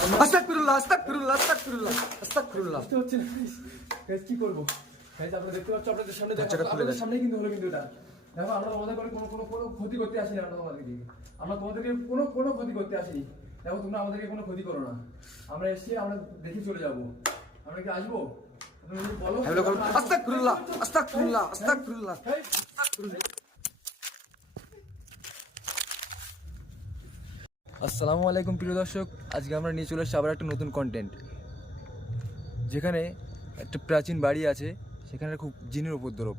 আস্তাগফিরুল্লাহ আস্তাগফিরুল্লাহ আস্তাগফিরুল্লাহ আস্তাগফিরুল্লাহ। হচ্ছে না গাইস, কি করবো গাইস? আপনারা দেখতে পাচ্ছ, আপনাদের সামনে দেখো, বাচ্চাটা খুলে আপনাদের গেছে। সামনে কিন্তু হলো কিন্তু এটা দেখো। আমরা তোমাদের করে কোনো ক্ষতি করতে আসিনি। আমরা তোমাদেরকে কোনো ক্ষতি করতে আসিনি। দেখো, তোমরা আমাদেরকে কোনো ক্ষতি করো না। আমরা এসে আমরা দেখে চলে যাবো। আমরা কি আসবো? তোমরা যদি বলো আস্তাগফিরুল্লাহ আস্তাগফিরুল্লাহ আস্তাগফিরুল্লাহ আস্তাগফিরুল্লাহ। আসসালামু আলাইকুম প্রিয় দর্শক, আজকে আমরা নিয়ে চলে এসেছি আবার একটা নতুন কন্টেন্ট। যেখানে একটা প্রাচীন বাড়ি আছে, সেখানে খুব জিনের উপদ্রব।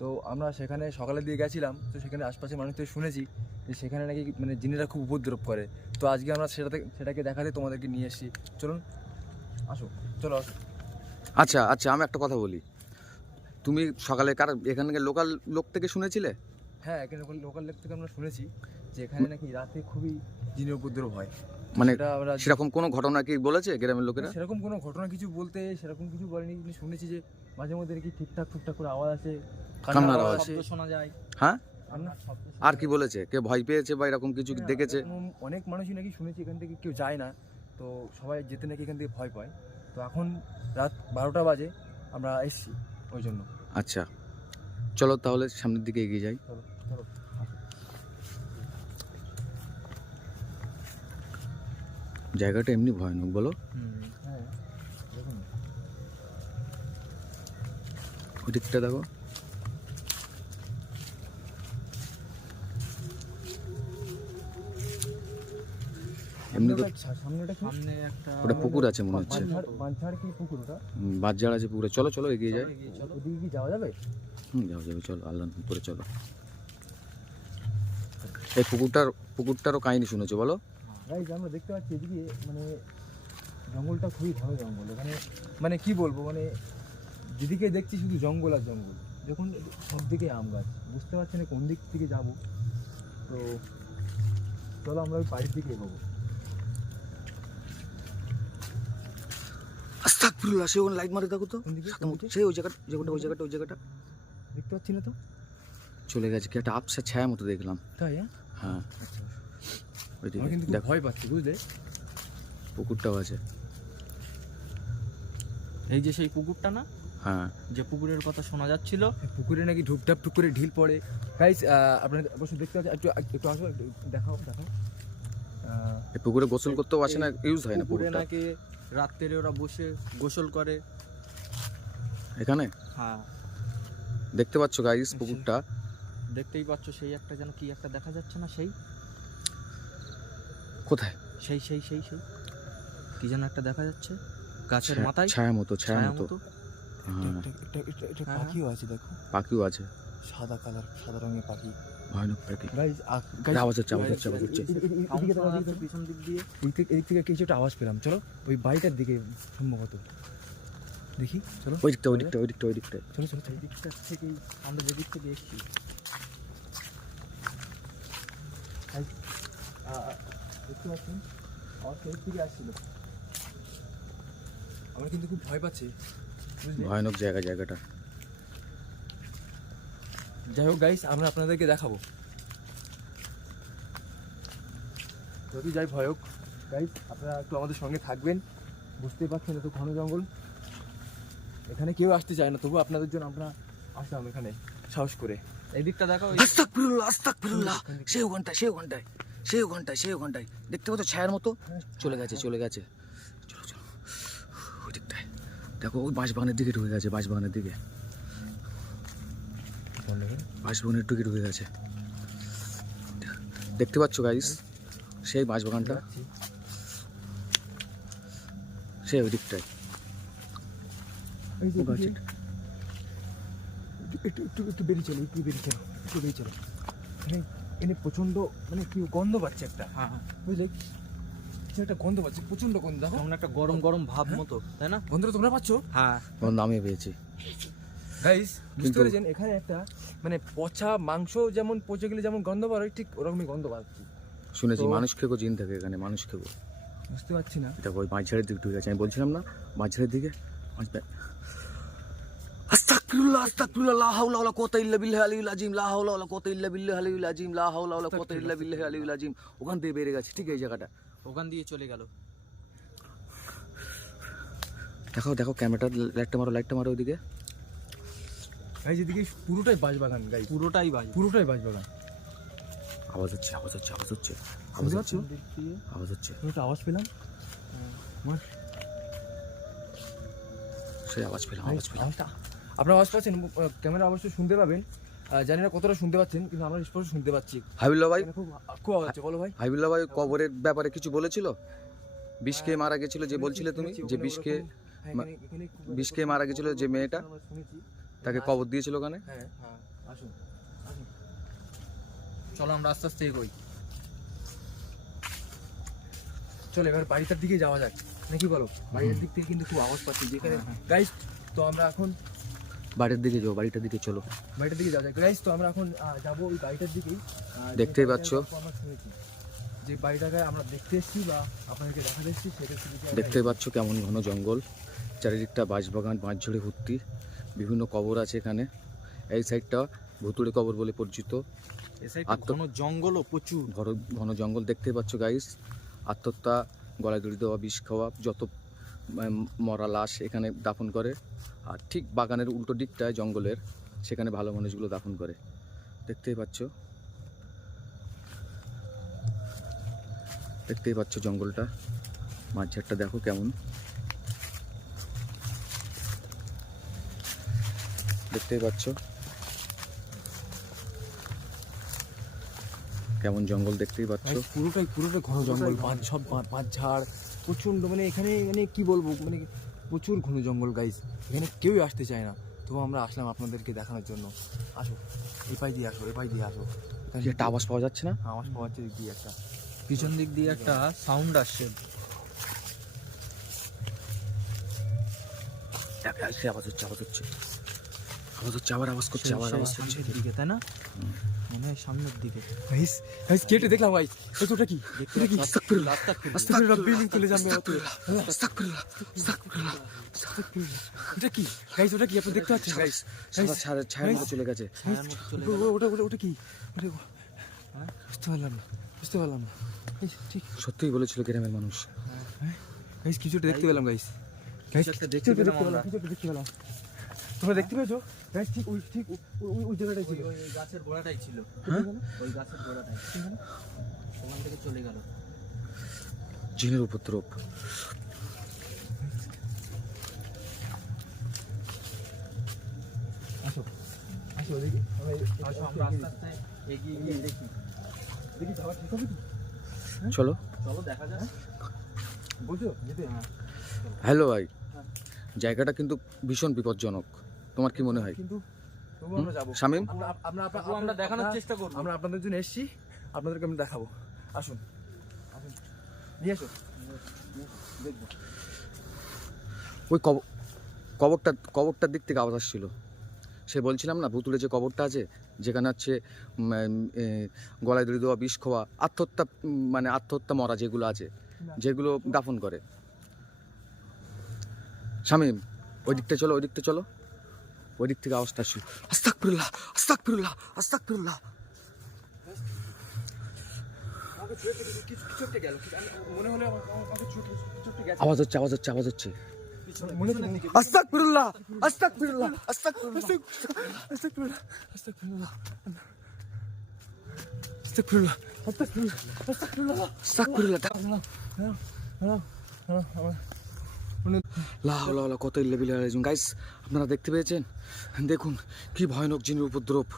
তো আমরা সেখানে সকালের দিকে গেছিলাম, তো সেখানে আশপাশের মানুষ থেকে শুনেছি যে সেখানে নাকি মানে জিনেরা খুব উপদ্রব করে। তো আজকে আমরা সেটাকে দেখাতে তোমাদেরকে নিয়ে এসেছি। চলুন, আসো, চলো আসো। আচ্ছা আচ্ছা, আমি একটা কথা বলি। তুমি সকালে কার এখানকার লোকাল লোক থেকে শুনেছিলে? হ্যাঁ, এখানে লোকাল লোক থেকে আমরা শুনেছি যে এখানে নাকি রাতে খুবই জিনের উপদ্রব হয়। মানে সেটা আমরা সেরকম কোনো ঘটনা কি বলেছে গ্রামের লোকেরা? সেরকম কোনো ঘটনা কিছু বলতে সেরকম কিছু বলেনি, কিন্তু শুনেছি যে মাঝে মধ্যে নাকি ঠিকঠাক করে আওয়াজ আসে, কান্নার আওয়াজ শব্দ শোনা যায়। হ্যাঁ, কান্নার শব্দ আর কি বলেছে? কে ভয় পেয়েছে বা এরকম কিছু হ্যাঁ, দেখেছে? অনেক মানুষই নাকি শুনেছি এখান থেকে কেউ যায় না, তো সবাই যেতে নাকি এখান থেকে ভয় পায়। তো এখন রাত 12টা বাজে, আমরা এসছি ওই জন্য। আচ্ছা, চলো তাহলে সামনের দিকে এগিয়ে যাই। চলো চলো। জায়গাটা এমনি ভয়ানক, বলো। হ্যাঁ, দেখুন ওই দিকটা দেখো। এমনি তো সামনে একটা ওটা পুকুর আছে মনে হচ্ছে। বাঁধঝাড় কি পুকুর ওটা? বাজার আছে পুকুরে। চলো চলো এগিয়ে যাই। ওদিকে কি যাওয়া যাবে? যাও যাবে, চলো আল্লাহ উপরে চলো। এই পুকুরটারও কাহিনী শুনেছো, বলো। গাইজ, আমরা দেখতে পাচ্ছি এদিকে মানে জঙ্গলটা খুবই ভালো জঙ্গল। এখানে মানে কি বলবো, মানে যেদিকে দেখছি শুধু জঙ্গল আর জঙ্গল। দেখুন, সব দিকে আম গাছ। বুঝতে পারছি না কোন দিক থেকে যাব। তো চলো আমরা ওই বাড়ির দিকে এগোবো। আস্তাগফিরুল্লাহ, সে লাইট মারে দেখো তো। কোন দিকে? সেই ওই জায়গাটা দেখতে পাচ্ছি না তো। চলে গেছে। কি একটা আবসা ছায়া মতো দেখলাম। তাই? হ্যাঁ, আচ্ছা, ওইদিকে আমি কিন্তু খুব দেখো, ভয় পাচ্ছি, বুঝলে। পুকুরটাও আছে। এই যে সেই পুকুরটা না, হ্যাঁ, যে পুকুরের কথা শোনা যাচ্ছিল, পুকুরে নাকি ঢুকটাপ টুক করে ঢিল পড়ে। গাইজ, আপনাদের অবশ্যই দেখতে পাচ্ছি। একটু আসো, একটু দেখাও। এই পুকুরে গোসল করতেও আসে না, ইউজ হয় না পুকুরে পুকুরটা নাকি রাত্রে ওরা বসে গোসল করে। এখানে। হ্যাঁ, দেখতে পাচ্ছ গাইস পুকুরটা? দেখতেই পাচ্ছ, সেই একটা যেন কি একটা দেখা যাচ্ছে না, সেই কোথায়? সেই সেই সেই সেই কি যেন একটা দেখা যাচ্ছে গাছের মাথায়, ছায়া মতো ছায়া মতো। হ্যাঁ, একটা হ্যাঁ, পাখিও আছে, দেখো। পাখিও আছে, সাদা কালার, সাদা রঙের পাখি। ভয়ানক পাখি। গাইজ, আওয়াজ হচ্ছে। পিছন দিক দিয়ে এদিক থেকে কিছু একটা আওয়াজ পেলাম। চলো ওই বাড়িটার দিকে সম্ভবত দেখি। চলো ওই দিকটা। চলো চলো এই দিকটা থেকেই আমরা যে দিক থেকে এসেছি। দেখতে পাচ্ছেন আওয়াজ এদিক থেকে আসছিল। আমার কিন্তু খুব ভয় পাচ্ছি, বুঝলে। ভয়ানক জায়গাটা। যাই হোক গাইস, আমরা আপনাদেরকে দেখাবো। যদি যাই ভয় হোক গাইস, আপনারা একটু আমাদের সঙ্গে থাকবেন। বুঝতেই পারছেন এত ঘন জঙ্গল, এখানে কেউ আসতে চায় না, তবু আপনাদের জন্য আমরা আসলাম এখানে সাহস করে। এই দিকটা দেখো, আস্তাগফিরুল্লাহ। সেই ওখানটায় দেখতে পাচ্ছ ছায়ার মতো? চলে গেছে। চলো ওই দিকটায় দেখো, ওই বাঁশবাগানের দিকে ঢুকে গেছে। বাঁশবাগানের দিকে ঢুকে গেছে। দেখতে পাচ্ছ গাইস সেই বাঁশবাগানটা? সেই ওই দিকটায় একটু বেরিয়ে চলো। এনে প্রচন্ড মানে কি গন্ধ পাচ্ছে একটা। হ্যাঁ, বুঝলে, কিছু একটা গন্ধ পাচ্ছে, প্রচন্ড গন্ধ। দেখো, কেমন একটা গরম গরম ভাব মতো, তাই না? গন্ধটা তোমরা পাচ্ছ? হ্যাঁ, আমি পেয়েছি গাইস, বুঝতে কিন্তু- পেরেছেন এখানে একটা মানে পচা মাংস যেমন পচে গেলে যেমন গন্ধ বার হয়, ঠিক ওরকমই গন্ধ পাচ্ছি। শুনেছি তো- মানুষ খেকো জিন থাকে এখানে, মানুষ খেকো। বুঝতে পারছি না। দেখো ওই মাঝঝাড়ের দিকে ঢুকে গেছে। আমি বলছিলাম না মাঝঝাড়ের দিকে। আস্তাগফিরুল্লাহ লা হাওলা ওয়ালা কুওয়াতা ইল্লা বিল্লাহিল আলিয়্যিল আযীম, লা হাওলা ওয়ালা কুওয়াতা ইল্লা বিল্লাহিল আলিয়্যিল আযীম, লা হাওলা ওয়ালা কুওয়াতা ইল্লা বিল্লাহিল আলিয়্যিল আযীম। ওখান দিয়ে বেরিয়ে গেছে, ঠিক এই জায়গাটা। ওখান দিয়ে চলে গেল। দেখো দেখো ক্যামেরাটা, লাইটটা মারো ওইদিকে। গাইস এদিকে পুরোটাই বাঁশবাগান গাইস, পুরোটাই বাজ। পুরোটাই বাঁশবাগান। আওয়াজ হচ্ছে, আওয়াজ হচ্ছে, আওয়াজ হচ্ছে, আওয়াজ শুনতে হচ্ছে, পাচ্ছ? আওয়াজ হচ্ছে, একটা আওয়াজ পেলাম। সেই আওয়াজ পেলাম, আওয়াজ পেলাম। আওয়াজটা আপনারা আওয়াজ পাচ্ছেন, ক্যামেরা অবশ্যই শুনতে পাবেন। জানি না কতটা শুনতে পাচ্ছেন, কিন্তু আমরা স্পষ্ট শুনতে পাচ্ছি। হাবিবুল্লাহ ভাই, এখানে খুব খুব আওয়াজ হচ্ছে, বলো ভাই। হাবিবুল্লাহ ভাই কবরের ব্যাপারে কিছু বলেছিল? বিষ খেয়ে মারা গেছিল যে বলছিলে তুমি, শুনেছি, যে ওখানে বিষ খেয়ে ওরকম- হ্যাঁ, এখানে খুব বিষ খেয়ে মারা গেছিল যে মেয়েটা, আমরা শুনেছি। তাকে কবর দিয়েছিল ওখানে। হ্যাঁ হ্যাঁ, আসুন আসুন। চলো আমরা আস্তে আস্তে এগোই। চলো এবার বাড়িটার দিকে যাওয়া যাক, নাকি বলো? বাড়িটার দিক থেকে কিন্তু খুব আওয়াজ পাচ্ছি যেখানে। গাইস তো আমরা এখন বাড়ির দিকে যাও, বাড়িটার দিকে চলো। বাড়িটার দিকে যাওয়া যাক। গাইস তো আমরা এখন যাবো ওই বাড়িটার দিকেই। যে দেখতেই বাড়িটার পাচ্ছ। গল্প আমরা শুনেছি, যে বাড়িটাকে আমরা দেখতে এসেছি বা আপনাদেরকে দেখাতে এসেছি, সেটা শুধু দেখতেই পাচ্ছ কেমন ঘন জঙ্গল, চারিদিকটা বাঁশবাগান, বাঁশ ঝড়ে ভর্তি, বিভিন্ন কবর আছে এখানে। এই সাইডটা ভুতুড়ে কবর বলে পরিচিত। এই সাইড আর তো- কোনো জঙ্গলও প্রচুর। ঘন জঙ্গল দেখতেই পাচ্ছ গাইস। আত্মহত্যা, গলায় দড়ি দেওয়া, বিষ খাওয়া, যত মরা লাশ এখানে দাফন করে। আর ঠিক বাগানের উল্টো দিকটায় জঙ্গলের, সেখানে ভালো মানুষগুলো দাফন করে। দেখতেই পাচ্ছ, দেখতেই পাচ্ছ জঙ্গলটা, মাঝঝাড়টা দেখো কেমন। দেখতেই পাচ্ছ কেমন জঙ্গল, দেখতেই পাচ্ছ। পুরোটাই ঘন জঙ্গল, সব পাঁচ ঝাড় প্রচণ্ড, মানে এখানে মানে কি বলবো, মানে প্রচুর ঘন জঙ্গল গাইস। এখানে কেউই আসতে চায় না, তবু আমরা আসলাম আপনাদেরকে দেখানোর জন্য। আসো এপাই দিয়ে আসো, এপাই দিয়ে আসো। কি একটা আওয়াজ পাওয়া যাচ্ছে না? আওয়াজ পাওয়া যাচ্ছে দিয়ে একটা। পিছন দিক দিয়ে একটা সাউন্ড আসছে। সে আওয়াজ হচ্ছে, আওয়াজ হচ্ছে, আওয়াজ হচ্ছে, আবার আওয়াজ করছে, আবার আওয়াজ করছে। সামনের দিকে, তাই না? মনে হয় সামনের দিকে। গাইস গাইস কেটে দেখলাম গাইস, এই তো ওটা কি? এটা কি? আস্তাগফিরুল্লাহ, আস্তাগফিরুল্লাহ, বিল্ডিং চলে যাবে। আস্তাগফিরুল্লাহ, আস্তাগফিরুল্লাহ। এটা কি গাইস? ওটা কি আপনি দেখতে পাচ্ছেন গাইস? সাদা ছায়ার মতো চলে গেছে। ছায়ার মতো চলে গেল। ওটা কি? বুঝতে পারলাম না, বুঝতে পারলাম না। এই, ঠিক সত্যিই বলেছিল গ্রামের মানুষ। গাইস কিছু একটা দেখতে পেলাম গাইস। গাইস একটা দেখতে পেলাম আমরা। কিছু একটা দেখতে পেলাম। তোমরা দেখতে পেয়েছো গাইস? ঠিক ওই জায়গাটাই ছিল। ওই গাছের গোড়াটাই ছিল। হ্যাঁ? ওই গাছের গোড়াটাই ওখান থেকে চলে গেল। জিনের উপদ্রব। আসো আসো দেখি, আসো আমরা আস্তে আস্তে এগিয়ে গিয়ে দেখি। দেখি যাওয়া ঠিক হবে কি? চলো। চলো দেখা যাক। বলছো যেতে? হ্যালো ভাই, জায়গাটা কিন্তু ভীষণ বিপজ্জনক, তোমার কি মনে হয়? কিন্তু তবু আমরা যাবো। শামীম? আমরা দেখানোর চেষ্টা করব। আমরা আপনাদের জন্য এসেছি, আপনাদেরকে আমি দেখাবো। আসুন আসুন, নিয়ে এসো, দেখবো। ওই কবরটার দিক থেকে আওয়াজ আসছিল। সে বলছিলাম না, ভুতুড়ে যে কবরটা আছে, যেখানে হচ্ছে গলায় দড়ি দেওয়া, বিষ খাওয়া, আত্মহত্যা, মানে আত্মহত্যা মরা যেগুলো আছে, যেগুলো দাফন করে। শামীম, ওই দিকটা চলো, ওই দিকটা চলো, ওই দিক থেকে আওয়াজটা আসছিল। আস্তাগফিরুল্লাহ, আস্তাগফিরুল্লাহ, আস্তাগফিরুল্লাহ। আমাকে ছুঁয়ে কিছু কিছু একটা গেল, মনে হলো আমাকে কিছু একটা গেছে। আওয়াজ হচ্ছে, আওয়াজ হচ্ছে, আওয়াজ হচ্ছে। মনে হলো আস্তাগফিরুল্লাহ, আস্তাগফিরুল্লাহ, আস্তাগফিরুল্লাহ, আস্তাগফিরুল্লাহ, আস্তাগফিরুল্লাহ, আস্তাগফিরুল্লাহ, আস্তাগফিরুল্লাহ, আস্তাগফিরুল্লাহ, আস্তাগফিরুল্লাহ। লা হাওলা ওয়ালা কুওয়াতা ইল্লা বিল্লাহিল আযীম। গাইস, আপনারা দেখতে পেয়েছেন? দেখুন কি ভয়ানক জিনের উপদ্রব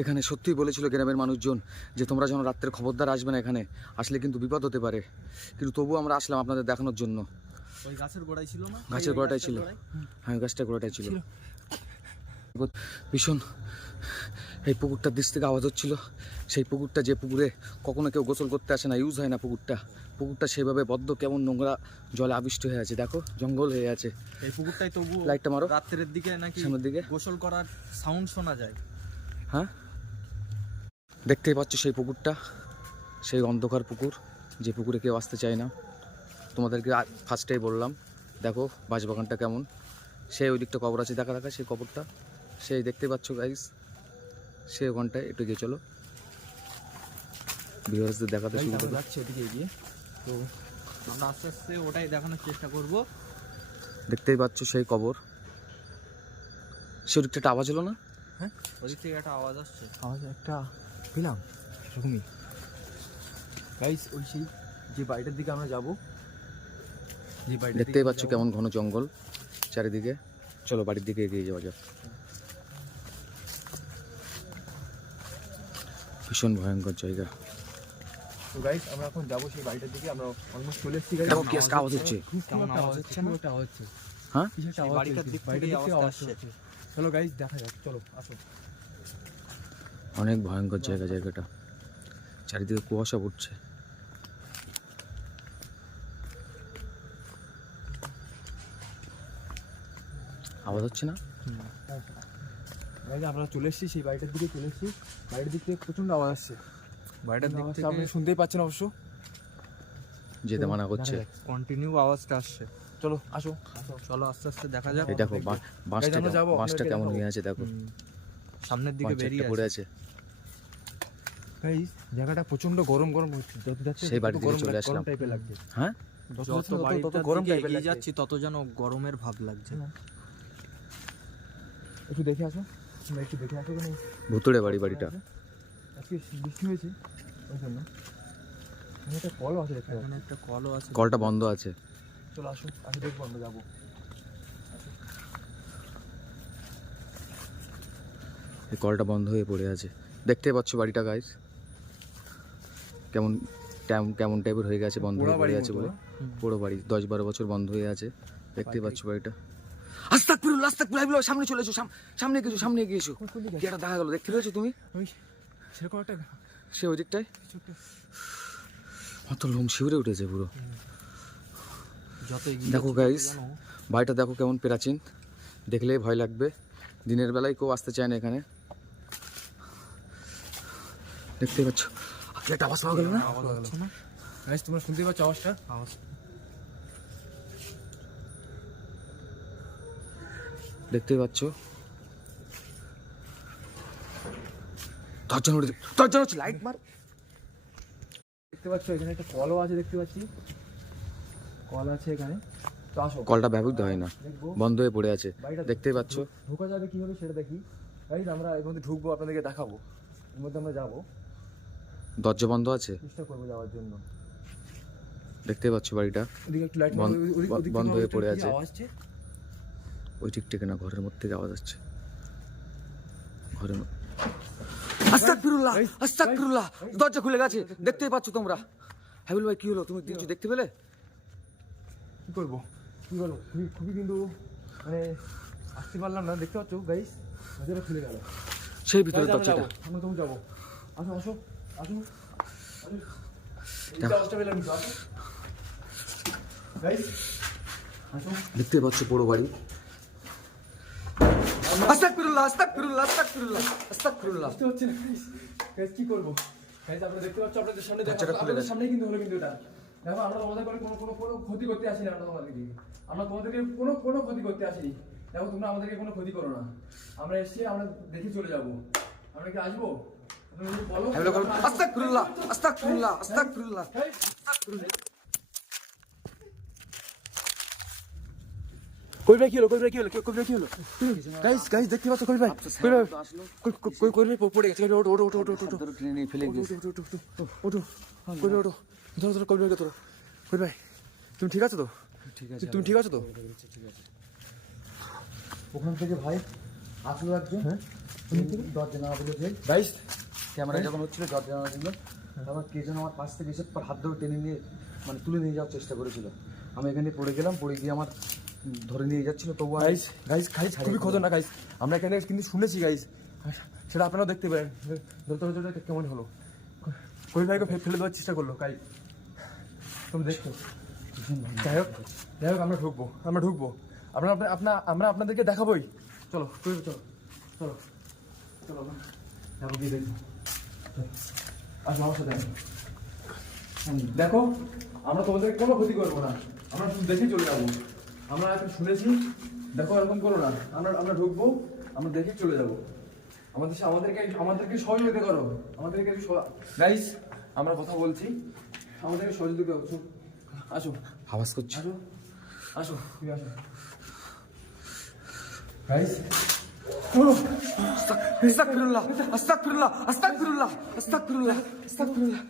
এখানে। সত্যিই বলেছিল গ্রামের মানুষজন যে তোমরা যেন রাত্রের খবরদার আসবে না, এখানে আসলে কিন্তু বিপদ হতে পারে। কিন্তু তবুও আমরা আসলাম আপনাদের দেখানোর জন্য। ওই গাছের গোড়ায় ছিল না? গাছের গোড়াটাই ছিল। হ্যাঁ, গাছটা গোড়াটাই ছিল। ভীষণ এই পুকুরটার দিক থেকে আওয়াজ হচ্ছিল। সেই পুকুরটা, যে পুকুরে কখনো কেউ গোসল করতে আসে না, ইউজ হয় না পুকুরটা সেভাবে বদ্ধ, কেমন নোংরা জলে আবিষ্ট হয়ে আছে। দেখো জঙ্গল হয়ে আছে। এই পুকুরটাই তবু লাইটটা মারো রাত্রের দিকে নাকি সামনের দিকে। গোসল করার সাউন্ড শোনা যায়। হ্যাঁ, দেখতেই পাচ্ছ সেই পুকুরটা, সেই অন্ধকার পুকুর, যে পুকুরে কেউ আসতে চায় না। তোমাদেরকে ফার্স্টেই বললাম, দেখো বাঁশবাগানটা কেমন। সেই ওই দিকটা কবর আছে, দেখা সেই কবরটা, সেই দেখতে পাচ্ছ গাইস, সেই ওখানটায় একটু গিয়ে চলো, ভিউয়ার্সদের দেখাতে শুরু করো। যাচ্ছি ওদিকে এগিয়ে। তো আমরা আস্তে আস্তে ওটাই দেখানোর চেষ্টা করব। দেখতেই পাচ্ছ সেই কবর। সেদিকটা একটা আওয়াজ হলো না? ওদিক থেকে একটা আওয়াজ আসছে। আওয়াজ একটা পেলাম সেরকমই গাইস। ওই সেই যে বাড়িটার দিকে আমরা যাব, যে বাড়িটার দেখতেই দিকে পাচ্ছ যাবো, কেমন ঘন জঙ্গল চারিদিকে। চলো বাড়ির দিকে এগিয়ে যাওয়া যাক। ভীষণ ভয়ঙ্কর জায়গা। তো গাইস আমরা এখন যাবো সেই বাড়িটার দিকে। আমরা অলমোস্ট চলে এসেছি গাইস। দেখো কি আজকে আওয়াজ হচ্ছে। কেমন আওয়াজ হচ্ছে না? একটা আওয়াজ হচ্ছে। হ্যাঁ কিছু একটা সেই আওয়াজ বাড়িটার হচ্ছে। দিক বাড়িটার থেকেই দিক থেকে আওয়াজটা আওয়াজ হচ্ছে। চলো গাইস দেখা যাক, চলো আসো। অনেক ভয়ঙ্কর জায়গাটা। চারিদিকে কুয়াশা পড়ছে। আওয়াজ হচ্ছে না? গাইস আমরা চলে এসেছি সেই বাড়িটার দিকে, চলে এসেছি। বাড়ির দিক থেকে প্রচন্ড আওয়াজ আসছে। বাড়িটার দিক আওয়াজটা থেকে আপনি শুনতেই পাচ্ছেন অবশ্য। যেতে মানা করছে। দেখা যাক। কন্টিনিউ আওয়াজটা আসছে। চলো আসো। চলো আস্তে আস্তে দেখা যাক। এই দেখো বাঁশটা আমরা যাবো, বাঁশটা আপনাদেরকে কেমন দেখাবো। হয়ে আছে দেখো। সামনের দিকে বেরিয়ে পড়ে আছে। আছে। গাইস জায়গাটা প্রচন্ড গরম হচ্ছে। যত যাচ্ছে সেই বাড়ি তত থেকে গরম চলে গরম আসলাম। টাইপের লাগছে। হ্যাঁ যত যত যাচ্ছে তত বাড়িটার গরম দিকে টাইপের এগিয়ে লাগছে। যাচ্ছি তত যেন গরমের ভাব লাগছে। একটু দেখে আসো, তোমরা একটু দেখে আসো। কেন ভুতুড়ে বাড়িটা। আজকে বৃষ্টি হয়েছে ওই জন্য। এখানে একটা কলও আছে দেখতে পাচ্ছি। এখানে একটা কলও আছে। কলটা বন্ধ আছে। চলো আসো, আসো দেখবো, আমরা যাবো। এই কলটা বন্ধ হয়ে পড়ে আছে। দেখতেই পাচ্ছ বাড়িটা গাইস কেমন কেমন টাইপের হয়ে গেছে, বন্ধ হয়ে পড়ে আছে বলে। পুরো বাড়ি 10-12 বছর বন্ধ হয়ে আছে। দেখতেই পাচ্ছ বাড়িটা। আস্তাগফিরুল্লাহ, সামনে চলে এসো, সামনে এগিয়ে এসো। কি একটা দেখা গেল, দেখতে পেয়েছো তুমি? ওই সেরকম একটা সে ওই দিকটায় কিছু একটা। অত লোম শিউরে উঠেছে পুরো। যত এগিয়ে দেখো যাচ্ছি গাইস তত যেন বাড়িটা দেখো কেমন প্রাচীন, দেখলেই ভয় লাগবে। দিনের বেলায় কেউ আসতে চায় না এখানে। দেখতেই পাচ্ছ কি একটা আওয়াজ পাওয়া গেল না? আওয়াজ হচ্ছে না? গাইস তোমরা শুনতে পাচ্ছ আওয়াজটা? আওয়াজ দেখতেই পাচ্ছ দরজা হচ্ছে, লাইট মার। দেখতে পাচ্ছ এখানে একটা কলও আছে, দেখতে পাচ্ছি কল আছে এখানে। তো আসো, কলটা ব্যবহৃত হয় না, দেখবো বন্ধ হয়ে পড়ে আছে। বাড়িটা দেখতেই পাচ্ছ ঢোকা যাবে কিভাবে সেটা দেখি। গাইস আমরা এর মধ্যে ঢুকবো, আপনাদেরকে দেখাবো। এর মধ্যে আমরা যাবো, দরজা বন্ধ আছে। চেষ্টা করবো যাওয়ার জন্য। দেখতেই পাচ্ছ বাড়িটা ওদিকে একটু লাইট বন্ধ হয়ে পড়ে আছে। আওয়াজ আসছে। ওই ঠিক থেকে না, ঘরের মধ্যে থেকে আওয়াজ আসছে। ঘরের মধ্যে আস্তাগফিরুল্লাহ, দরজা খুলে গেছে। দেখতেই পাচ্ছ তোমরা। হাবিল ভাই কি হলো, তুমি কিছু দেখতে পেলে? কি করবো খুবই কিন্তু মানে আসতে পারলাম না। দেখতে পাচ্ছ গাইস দরজাটা খুলে গেল। সেই ভিতরে গাইস, আমরা দরজাটা। যাবো, আমরা তখন যাবো। আসো আসো আসো দেখো। আসো পেলাম কিন্তু, আসো গাইস আসো। দেখতে পাচ্ছ পুরো বাড়ি। আস্তাগফিরুল্লাহ। বুঝতে পারছি না গাইস। গাইস কি করবো? গাইস আপনারা দেখতে পাচ্ছ, আপনাদের সামনে দেখো, দরজাটা খুলে আপনাদের গেছে। সামনেই কিন্তু হলো কিন্তু এটা। দেখো আমরা তোমাদের করে কোনো ক্ষতি করতে আসিনি। আমরা তোমাদেরকে কোনো ক্ষতি করতে আসিনি। দেখো তোমরা আমাদেরকে কোনো ক্ষতি করো না। আমরা এসেছি, আমরা দেখে চলে যাবো। আমরা কি আসবো? তোমরা যদি বলো হাবিল ভাই আস্তাগফিরুল্লাহ। গাইস, কই ভাই কি হলো? গাইস দেখতে পাচ্ছ? কই ভাই পড়ে গেছে। ওটো টেনে নিয়ে ফেলে গেছে। ধরো কই ভাইকে ধরো। কই ভাই তুমি ঠিক আছো তো? ঠিক আছে, তুমি ঠিক আছো তো? ওখান থেকে ভাই আসলো একজন। দরজা নামা বলেছে গাইস ক্যামেরা যখন হচ্ছিল, দরজা নামা ছিল। তারপর কে যেন আমার পাশ থেকে এসে পর হাত ধরে টেনে নিয়ে মানে তুলে নিয়ে যাওয়ার চেষ্টা করেছিল। আমি এখানে পড়ে গেলাম, পড়ে গিয়ে আমার ধরে নিয়ে যাচ্ছিল। তবু গাইস খুবই খতরনাক গাইস। আমরা এখানে কিন্তু শুনেছি গাইস, সেটা আপনারাও দেখতে পারেন। ধরতে কেমন হলো? কই ভাইকে ফেলে দেওয়ার চেষ্টা করলো গাইস, তুমি দেখছো। যাই হোক আমরা ঢুকবো। আমরা আপনাদেরকে দেখাবোই। চলো যাবো গিয়ে দেখবো। আসো আমার সাথে। দেখো আমরা তোমাদের কোনো ক্ষতি করবো না, আমরা শুধু দেখে চলে যাবো। আমরা এখন শুনেছি, দেখো এরকম করো না। আমরা ঢুকবো, আমরা দেখে চলে যাবো। আমাদেরকে সহযোগিতা করো। গাইস আমরা কথা বলছি, আমাদেরকে সহযোগিতা করো। আসো আওয়াজ করছে। আসো আসো তুমি আসো গাইস আস্তাগফিরুল্লাহ আস্তাগফিরুল্লাহ আস্তাগফিরুল্লাহ আস্তাগফিরুল্লাহ আস্তাগফিরুল্লাহ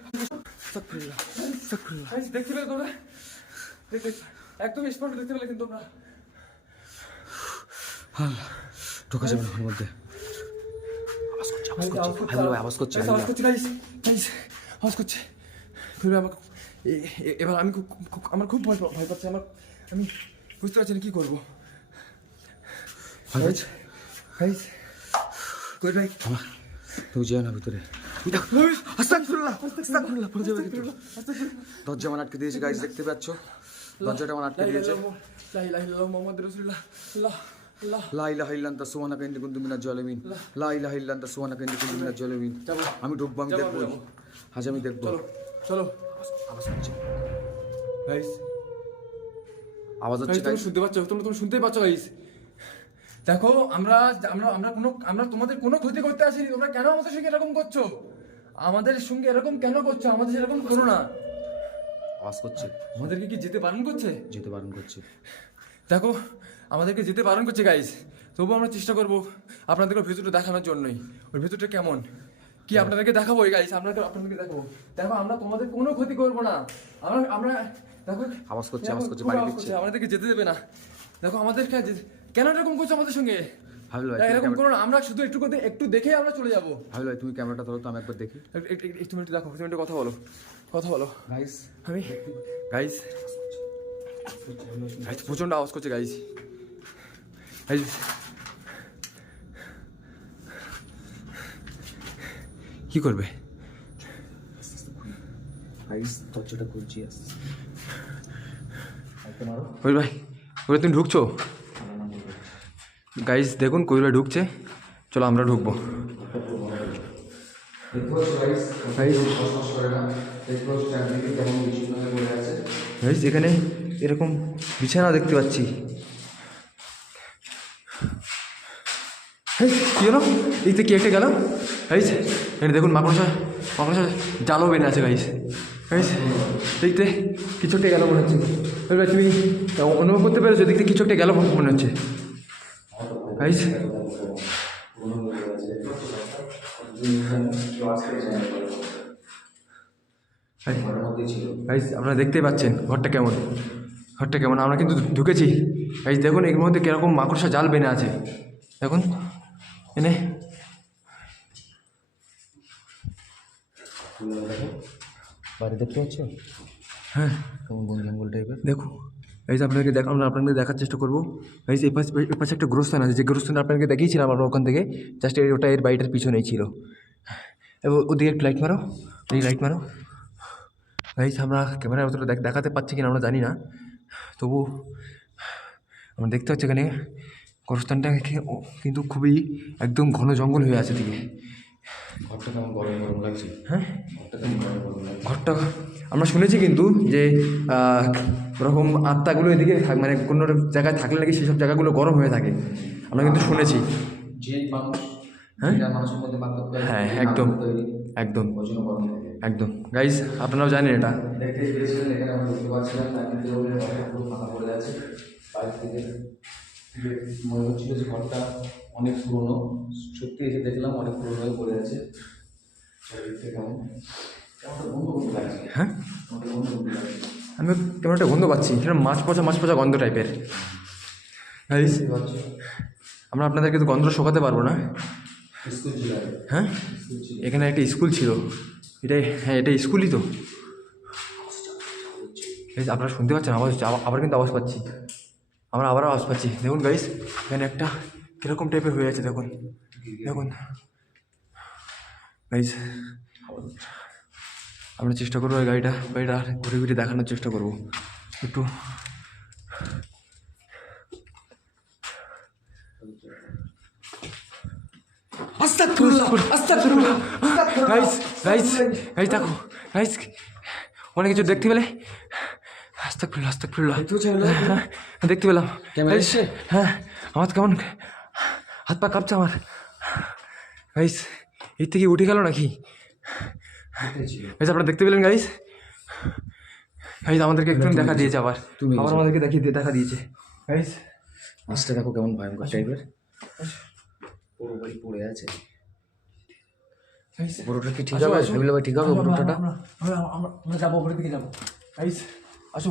আস্তাগফিরুল্লাহ আস্তাগফিরুল্লাহ। গাইস দেখতে পেলে তোমরা দেখতে একদম স্পষ্ট দেখতে পেলে কিন্তু তোমরা ঢোকা যাবে না ওর মধ্যে। আওয়াজ করছে আওয়াজ করছে গাইস গাইস আওয়াজ করছে তুমি আমাকে এবার আমি আমার খুব ভয় পাচ্ছে আমি বুঝতে পারছি না কি করবো ভয় পাচ্ছে? গাইস কই ভাই তুমি যেও না ভিতরে। আস্তাগফিরুল্লাহ আস্তাগফিরুল্লাহ পড়ে যাবে কিন্তু। দরজা আমার আটকে দিয়েছে গাইস, দেখতে পাচ্ছ দরজাটা আমার আটকে দিয়েছে। লা ইলাহা ইল্লাল্লাহ মুহাম্মাদুর রাসূলুল্লাহ আল্লাহ আল্লাহ লা ইলাহা ইল্লা আনতা সুবহানাকা ইন্নী কুনতু মিনাজ জালিমিন। লা ইলাহা ইল্লা আনতা সুবহানাকা ইন্নী কুনতু মিনাজ জালিমিন। আমি ঢুকবো, আমি দেখবো, আজ আমি দেখবো। চলো চলো আওয়াজ হচ্ছে, গাইস আওয়াজ হচ্ছে তুমি শুনতে পাচ্ছ? তুমি শুনতেই পাচ্ছ গাইস? দেখো আমরা আমরা আমরা কোনো আমরা তোমাদের কোনো ক্ষতি করতে আসিনি, তোমরা কেন আমাদের সঙ্গে এরকম করছো? আমাদের সঙ্গে এরকম কেন করছো? আমাদের এরকম করো না। আওয়াজ করছে, আমাদেরকে কি যেতে বারণ করছে? যেতে বারণ করছে। দেখো আমাদেরকে যেতে বারণ করছে গাইস, তবুও আমরা চেষ্টা করবো আপনাদেরকে ভেতরটা দেখানোর জন্যই। ওই ভেতরটা কেমন কি আপনাদেরকে দেখাবো গাইস, আপনাদেরকে দেখাবো। দেখো আমরা তোমাদের কোনো ক্ষতি করবো না। আমরা দেখো আওয়াজ করছে, দেখো, আওয়াজ করছে, খুব বাড়ি আওয়াজ দিচ্ছে। করছে, আমাদেরকে যেতে দেবে না। দেখো আমাদের কেন এরকম করছো আমাদের সঙ্গে? হাবিল ভাই, এরকম করো না, আমরা শুধু একটু দেখে আমরা চলে যাবো। হাবিল ভাই তুমি ক্যামেরাটা ধরো তো, আমি একবার দেখি। একটু মিনিট দেখো, তুমি একটু কথা বলো গাইস আমি গাইস প্রচন্ড আওয়াজ করছে গাইস। কি করবে গাইস দরজাটা খুলছি। কবির ভাই তুমি ঢুকছো? গাইস দেখুন কবির ভাই ঢুকছে, চলো আমরা ঢুকবো। গাইস এখানে এরকম বিছানা দেখতে পাচ্ছি। কি হলো? এইতে কি একটা গেল গাইস? এখানে দেখুন মাকড়সা জালও বেনে আছে গাইস। গাইস এইতে কিছু একটা গেল মনে হচ্ছে। ভাই তুমি অনুভব করতে পেরেছো দেখতে কিছু একটা গেল মনে হচ্ছে গাইস? গাইস আপনারা দেখতেই পাচ্ছেন ঘরটা কেমন। আমরা কিন্তু ঢুকেছি গাইস, দেখুন এর মধ্যে কিরকম মাকড়সা জাল বেনে আছে। দেখুন এনে বাড়ি দেখতে পাচ্ছ? হ্যাঁ কেমন বন জঙ্গল টাইপের। দেখো গাইস আমরা আপনাদের দেখার চেষ্টা করবো। গাইস এই পাশে একটা গোরস্থান আছে, যে গোরস্থান আপনাকে দেখিয়েছিলাম আমরা ওখান থেকে জাস্ট ওটা এর বাড়িটার পিছনেই ছিল। এবার ওদিকে একটু লাইট মারো। গাইস আমরা ক্যামেরার অতটা দেখাতে পাচ্ছি কিনা আমরা জানি না, তবু আমরা দেখতে পাচ্ছি এখানে গোরস্থানটা কিন্তু খুবই একদম ঘন জঙ্গল হয়ে আছে দিকে। ঘরটা কেমন গরম গরম লাগছে? হ্যাঁ ঘরটা কেমন গরম গরম লাগছে? ঘরটা আমরা শুনেছি কিন্তু যে ওরকম আত্মাগুলো এদিকে মানে কোনো জায়গায় থাকলে নাকি সেসব জায়গাগুলো গরম হয়ে থাকে, আমরা কিন্তু শুনেছি। যে মানুষ, হ্যাঁ মানুষের মধ্যে পার্থক্য আছে, হ্যাঁ যে একদম মানুষ তৈরি, একদম ওই জন্য গরম থাকে। একদম গাইস আপনারাও জানেন এটা। দেখতে পেয়েছিলেন এখানে আমরা দেখতে পাচ্ছিলাম তার কিন্তু ঘরটা পুরো ফাঁকা পড়ে আছে। বাইরে থেকে মনে হচ্ছিল যে ঘরটা অনেক পুরনো, সত্যি এসে দেখলাম অনেক পুরনো হয়ে পড়ে আছে। চারিদিক থেকে কেমন বন্ধ লাগছে। হ্যাঁ বন্ধ লাগছে। আমি কেমন একটা গন্ধ পাচ্ছি, সেটা মাছ পচা গন্ধ টাইপের। গাইস আমরা আপনাদেরকে তো গন্ধটা শোকাতে পারবো না। স্কুল ছিল। হ্যাঁ এখানে একটা স্কুল ছিল, এটা স্কুলই তো। গাইস আপনারা শুনতে পাচ্ছেন আওয়াজ? আবার কিন্তু আওয়াজ পাচ্ছি, আমরা আবারও আওয়াজ পাচ্ছি। দেখুন গাইস এখানে একটা কীরকম টাইপের হয়ে আছে দেখুন গাইস। আমরা চেষ্টা করবো ওই গাড়িটা ঘুরে দেখানোর চেষ্টা করবো একটু। গাইস দেখো গাইস অনেক কিছু দেখতে পেলে। আস্তাগফিরুল্লাহ দেখতে পেলাম। হ্যাঁ আমার তো কেমন হাত পা কাঁপছে আমার। গাইস এর থেকে উঠে গেল নাকি? গাইস আপনারা দেখতে পেলেন গাইস? গাইস আমাদেরকে একটু তুমি দেখা দিয়েছে আবার তুমি আবার গেছো। আমাদেরকে দেখা দিয়েছে গাইস। নিচটা দেখো কেমন ভয়ঙ্কর টাইপের, পুরো বাড়ি পড়ে আছে। গাইস পুরোটা কি ঠিক আসো, হবে? আসো। হাবিল ভাই ঠিক হবে পুরোটা? আমরা যাবো উপরের দিকে যাবো গাইস। আসো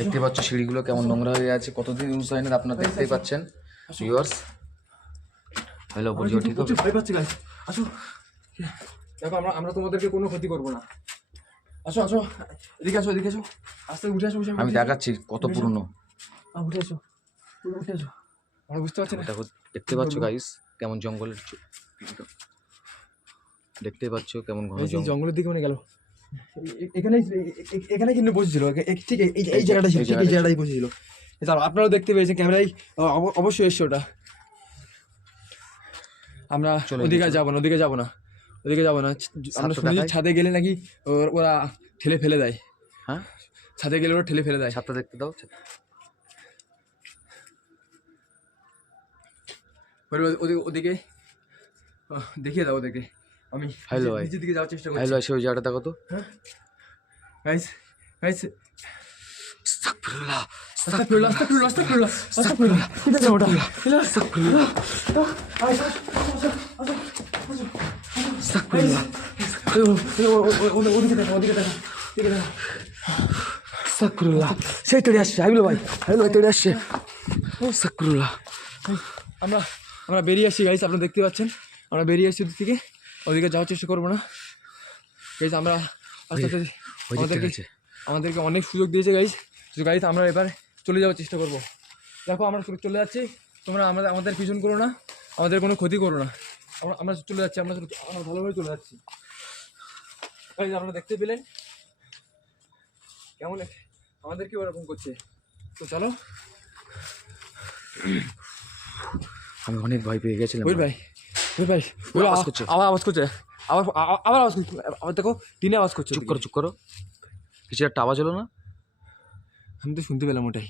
দেখতে পাচ্ছ সিঁড়িগুলো কেমন নোংরা হয়ে আছে, কতদিন ইউজ হয় না, আপনারা দেখতেই পাচ্ছেন ভিউয়ার্স। হ্যালো বুঝিও ঠিক হবে? ভয় পাচ্ছি গাইস। আসো দেখো আমরা তোমাদেরকে কোনো ক্ষতি করবো না। আসো আসো এদিকে আসো এদিকে আসো, আস্তে উঠে আসো, আমি দেখাচ্ছি কত পুরনো। উঠে আসো উঠে আসো। আমরা বুঝতে পারছি না। দেখো দেখতে পাচ্ছ গাইস কেমন জঙ্গলের দেখতেই পাচ্ছ কেমন ঘন এই যে জঙ্গল। জঙ্গলের দিকে মানে গেল, এখানে এখানে কিন্তু বসেছিল, ঠিক এই জায়গাটা ছিল, ঠিক এই জায়গাটাই বসেছিল। দাঁড়াও, আপনারাও দেখতে পেয়েছেন ক্যামেরায়, অবশ্যই এসছে ওটা। আমরা চলে ওদিকে গেছে। যাবো না, ওদিকে যাবো না, ওদিকে যাবো না। আমরা ছাদটা শুনেছি দেখাই? ছাদে গেলে নাকি ওরা ঠেলে ফেলে দেয়। হ্যাঁ ছাদে গেলে ওরা ঠেলে ফেলে দেয়। ছাদটা দেখতে দাও। ওদিকে দেখিয়ে দাও ওদেরকে। আমি Hello, ভাই। নিচের দিকে যাওয়ার চেষ্টা করছি। হ্যালো সেই জায়গাটা দেখো তো। গাইস গাইস আস্তাগফিরুল্লাহ, আস্তাগফিরুল্লাহ আস্তাগফিরুল্লাহ আস্তাগফিরুল্লাহ আস্তাগফিরুল্লাহ। ঠিক আছে ওটা আস্তাগফিরুল্লাহ। আস্তাগফিরুল্লাহ, ওদিকে দেখো, ওদিকে দেখো, ওদিকে দেখো। আস্তাগফিরুল্লাহ। সেই তেড়ে আসছে হাবিল ভাই, হাবিল ভাই তেড়ে আসছে। আস্তাগফিরুল্লাহ। আমরা আমরা বেরিয়ে আসছি গাইস, আপনারা দেখতে পাচ্ছেন আমরা বেরিয়ে আসছি ওদিক থেকে। ওদিকে যাওয়ার চেষ্টা করবো না গাইস। আমরা আস্তে আস্তে ওই দিকটা আমাদেরকে গেছে। আমাদেরকে অনেক সুযোগ দিয়েছে গাইস। তো গাইস আমরা এবার চলে যাওয়ার চেষ্টা করবো। দেখো আমরা চলে যাচ্ছি, তোমরা আমাদের পিছন করো না, আমাদের কোনো ক্ষতি করো না। আমরা চলে যাচ্ছি, আমরা ভালোভাবে চলে যাচ্ছি গাইস। আপনারা দেখতে পেলেন কেমন আমাদেরকে ওরকম করছে। তো চলো। আমি অনেক ভয় পেয়ে গেছিলাম ওই ভাই ওই ভাই ওই আওয়াজ করছে। আবার আওয়াজ করছে, আবার আওয়াজ করছে। আবার দেখো টিনে আওয়াজ করছে। চুপ করো চুপ করো, কিছু একটা আওয়াজ হলো না? আমি তো শুনতে পেলাম ওটাই।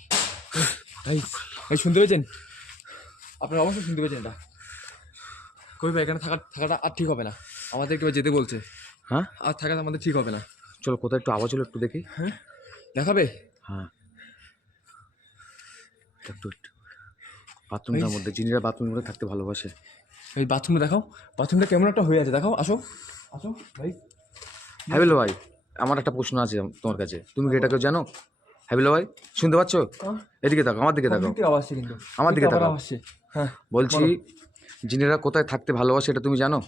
ভাই ভাই শুনতে পেয়েছেন? আপনারা অবশ্যই শুনতে পেয়েছেন এটা। কই ভাই এখানে থাকাটা আর ঠিক হবে না, আমাদেরকে এবার যেতে বলছে। হ্যাঁ আর থাকাটা আমাদের ঠিক হবে না। চলো কোথায় একটু আওয়াজ হলো একটু দেখি। হ্যাঁ দেখাবে। হ্যাঁ একটু বাথরুমটার মধ্যে, জিনিরা বাথরুমের মধ্যে থাকতে ভালোবাসে। এই বাথরুমটা দেখাও, বাথরুমটা কেমন একটা হয়ে আছে দেখাও। আসো আসো ভাই। হাবিল ভাই আমার একটা প্রশ্ন আছে তোমার কাছে, তুমি কি এটাকে জানো? হাবিল ভাই শুনতে পাচ্ছ? এদিকে দেখো, আমার দিকে দেখো, আওয়াজ আসছে কিন্তু আমার দিকে আবার তাকাও। আওয়াজ আসছে। হ্যাঁ বলছি জিনেরা কোথায় থাকতে ভালোবাসে এটা তুমি জানো?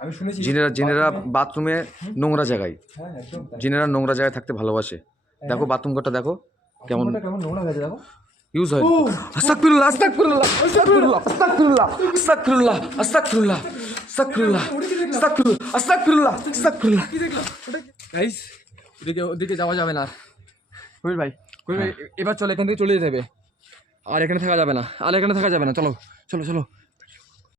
আমি শুনেছি জিনেরা বাথরুমে নোংরা জায়গায়, হ্যাঁ একদম তাই। জিনেরা নোংরা জায়গায় থাকতে ভালোবাসে। দেখো বাথরুম ঘরটা দেখো কেমন বাথরুমটা কেমন নোংরা হয়েছে দেখো। ইউজ হয়। আস্তাগফিরুল্লাহ আস্তাগফিরুল্লাহ আস্তাগফিরুল্লাহ আস্তাগফিরুল্লাহ আস্তাগফিরুল্লাহ আস্তাগফিরুল্লাহ আস্তাগফিরুল্লাহ আস্তাগফিরুল্লাহ আস্তাগফিরুল্লাহ। গাইস ওদিকে যাওয়া যাবে না কবির ভাই। কবির ভাই এবার চলো, এখান থেকে চলে যেতে হবে। আর এখানে থাকা যাবে না, আর এখানে থাকা যাবে না। চলো চলো চলো